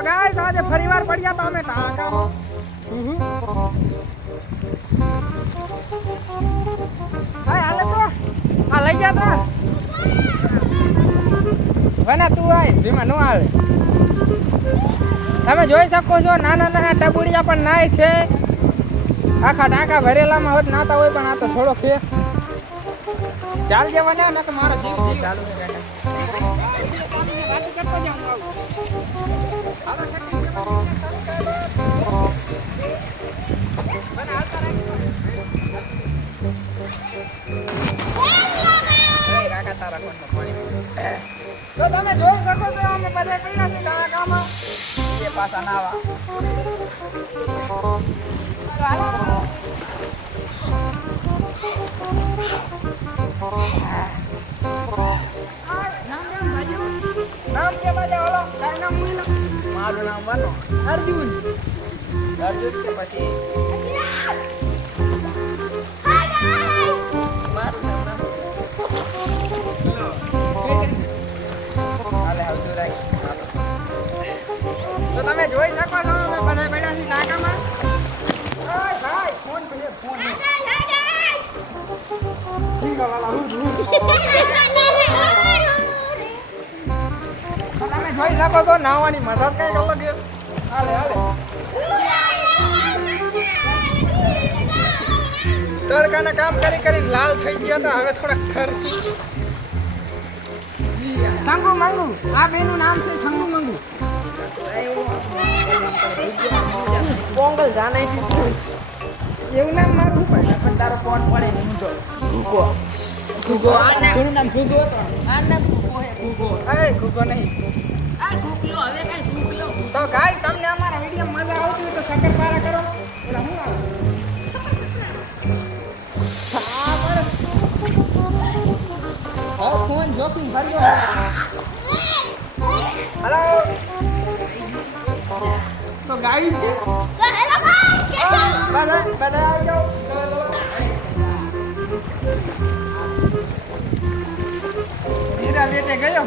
guys આજે ફરીવાર પડ્યા તો અમે ટાંકામાં હાય હાલે તો આ લઈ જા તો વના તું આય ભીમા નો આવે તમે જોઈ શકો છો નાના નાના ટબુડિયા પણ નાય છે આખા ટાંકા ભરેલામાં હોત નાતા હોય પણ આ તો થોડો કે ચાલ જવાના ને તો મારો જીવ ચાલુ છે વાત કરતો જાઉં તો તમે જોઈ શકો છો અમે બધા પડ્યા છે ટાંકામાં એ પાછા નાવા નામ કે બાજુ ઓલો તારું નામ બોલો મારું નામ વનો અર્જુન અર્જુન કે પછી મારું નામ હાલે આવજો રાખ તો તમે જોઈ શકો છો અમે બધા બેઠા છીએ ટાંકામાં ઓય ભાઈ ફોન ભલે ફોન ઠીક વાલા હું તમે જોઈ શકો છો નાવાની મજા કઈ અલગ છે હાલે હાલે તડકાના કામ કરી કરીને લાલ થઈ ગયા હતા હવે થોડા ખરસી સંગુ મંગુ આ બેનું નામ છે સંગુ મંગુ પોંગલ જાણે એવું નામ મારું પણ તારો ફોન પડે ને મુજો ગુગો ગુગો આ નામ નામ ગુગો તો આ નામ ગુગો હે ગુગો એ ગુગો નહીં આ ગુગલો હવે કઈ ગુગલો તો ગાઈસ તમને અમારા વિડિયો મજા આવતી હોય તો સબસ્ક્રાઇબ કરો ઓલા હું આવે ફોન જોકિંગ ભર્યો હેલો તો ગાઈસ બધા આવી જાઓ હીરા બેટે ગયો